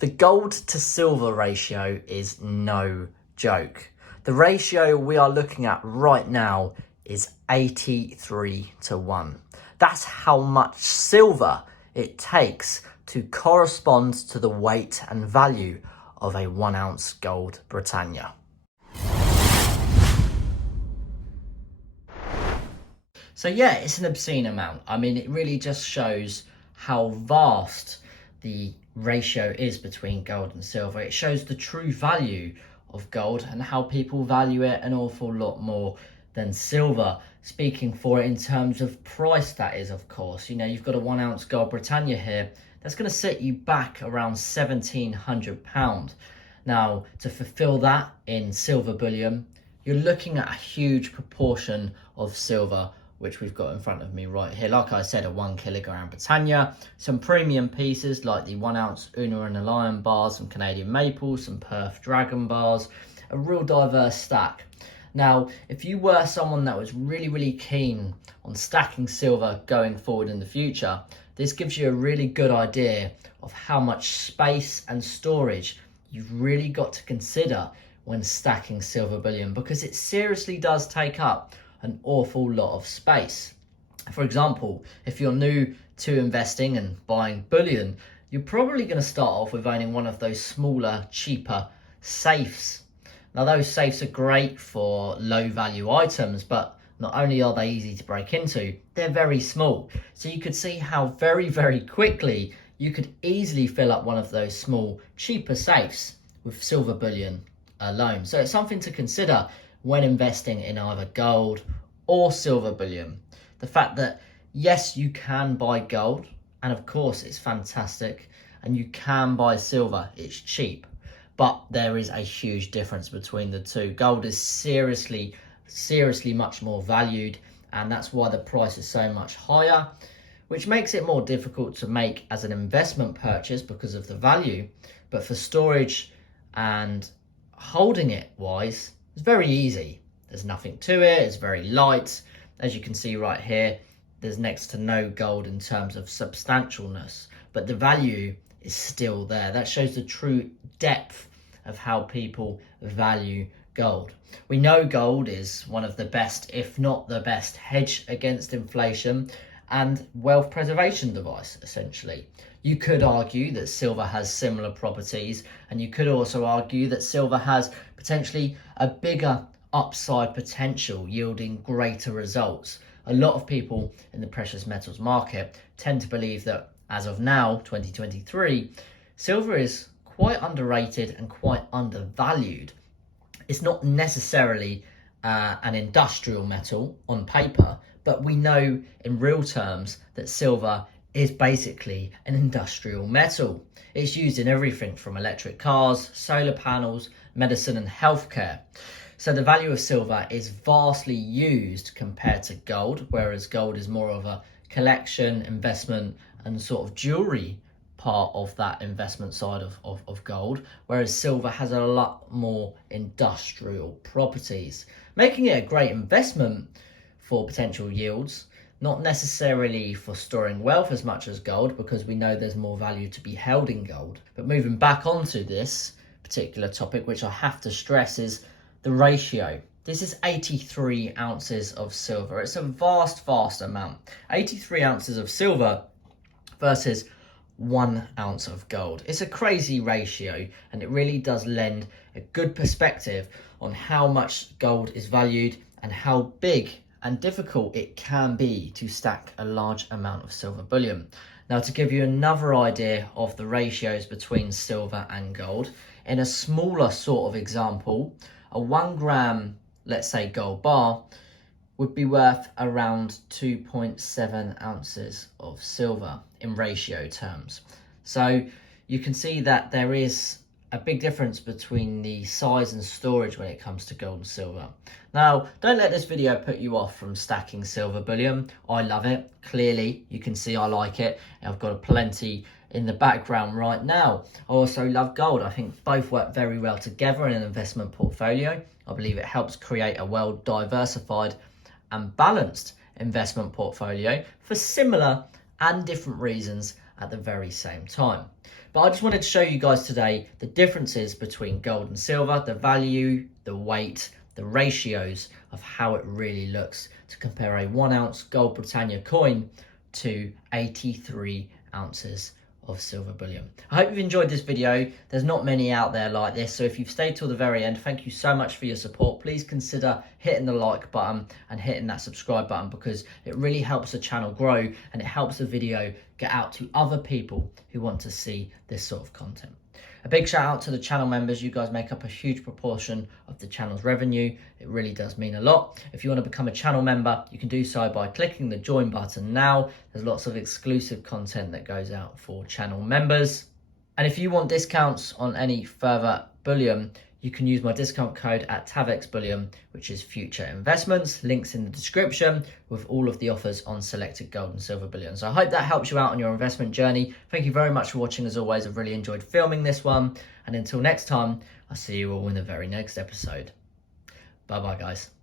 The gold to silver ratio is no joke. The ratio we are looking at right now is 83 to 1. That's how much silver it takes to correspond to the weight and value of a 1 ounce gold Britannia. So yeah, it's an obscene amount. I mean, it really just shows how vast the ratio is between gold and silver. It shows the true value of gold and how people value it an awful lot more than silver. Speaking for it in terms of price, that is, of course. You know, you've got a 1 ounce gold Britannia here. That's going to set you back around £1,700. Now, to fulfill that in silver bullion, you're looking at a huge proportion of silver, which we've got in front of me right here. Like I said, a 1 kilogram Britannia, some premium pieces like the 1 ounce Una and the Lion bars, some Canadian maple, some Perth Dragon bars, a real diverse stack. Now, if you were someone that was really keen on stacking silver going forward in the future, this gives you a really good idea of how much space and storage you've really got to consider when stacking silver bullion, because it seriously does take up an awful lot of space. For example, if you're new to investing and buying bullion, you're probably going to start off with owning one of those smaller, cheaper safes. Now, those safes are great for low value items, but not only are they easy to break into, they're very small. So you could see how very quickly you could easily fill up one of those small, cheaper safes with silver bullion alone. So it's something to consider when investing in either gold or silver bullion. The fact that, yes, you can buy gold, and of course it's fantastic, and you can buy silver, it's cheap, but there is a huge difference between the two. Gold is seriously much more valued, and that's why the price is so much higher, which makes it more difficult to make as an investment purchase because of the value. But for storage and holding it wise, it's very easy. There's nothing to it, it's very light. As you can see right here, there's next to no gold in terms of substantialness, but the value is still there. That shows the true depth of how people value gold. We know gold is one of the best, if not the best, hedge against inflation and wealth preservation device, essentially. You could argue that silver has similar properties, and you could also argue that silver has potentially a bigger upside potential, yielding greater results. A lot of people in the precious metals market tend to believe that as of now, 2023, silver is quite underrated and quite undervalued. It's not necessarily an industrial metal on paper, but we know in real terms that silver is basically an industrial metal. It's used in everything from electric cars, solar panels, medicine and healthcare. So the value of silver is vastly used compared to gold, whereas gold is more of a collection, investment and sort of jewelry part of that investment side of gold, whereas silver has a lot more industrial properties, making it a great investment for potential yields, not necessarily for storing wealth as much as gold, because we know there's more value to be held in gold. But moving back onto this particular topic, which I have to stress, is the ratio. This is 83 ounces of silver. It's a vast amount. 83 ounces of silver versus 1 ounce of gold. It's a crazy ratio, and it really does lend a good perspective on how much gold is valued and how big and difficult it can be to stack a large amount of silver bullion. Now, to give you another idea of the ratios between silver and gold, in a smaller sort of example, a 1 gram, let's say, gold bar would be worth around 2.7 ounces of silver in ratio terms. So you can see that there is a big difference between the size and storage when it comes to gold and silver. Now, don't let this video put you off from stacking silver bullion. I love it. Clearly, you can see I like it. I've got a plenty in the background right now. I also love gold. I think both work very well together in an investment portfolio. I believe it helps create a well diversified and balanced investment portfolio for similar and different reasons at the very same time. But I just wanted to show you guys today the differences between gold and silver, the value, the weight, the ratios of how it really looks to compare a 1 ounce Gold Britannia coin to 83 ounces of silver bullion. I hope you've enjoyed this video. There's not many out there like this, so if you've stayed till the very end, thank you so much for your support. Please consider hitting the like button and hitting that subscribe button, because it really helps the channel grow and it helps the video get out to other people who want to see this sort of content. A big shout out to the channel members. You guys make up a huge proportion of the channel's revenue. It really does mean a lot. If you want to become a channel member, you can do so by clicking the join button now. There's lots of exclusive content that goes out for channel members. And if you want discounts on any further bullion, you can use my discount code at TAVEX Bullion, which is future investments. Links in the description with all of the offers on selected gold and silver bullion. So I hope that helps you out on your investment journey. Thank you very much for watching. As always, I've really enjoyed filming this one. And until next time, I'll see you all in the very next episode. Bye bye, guys.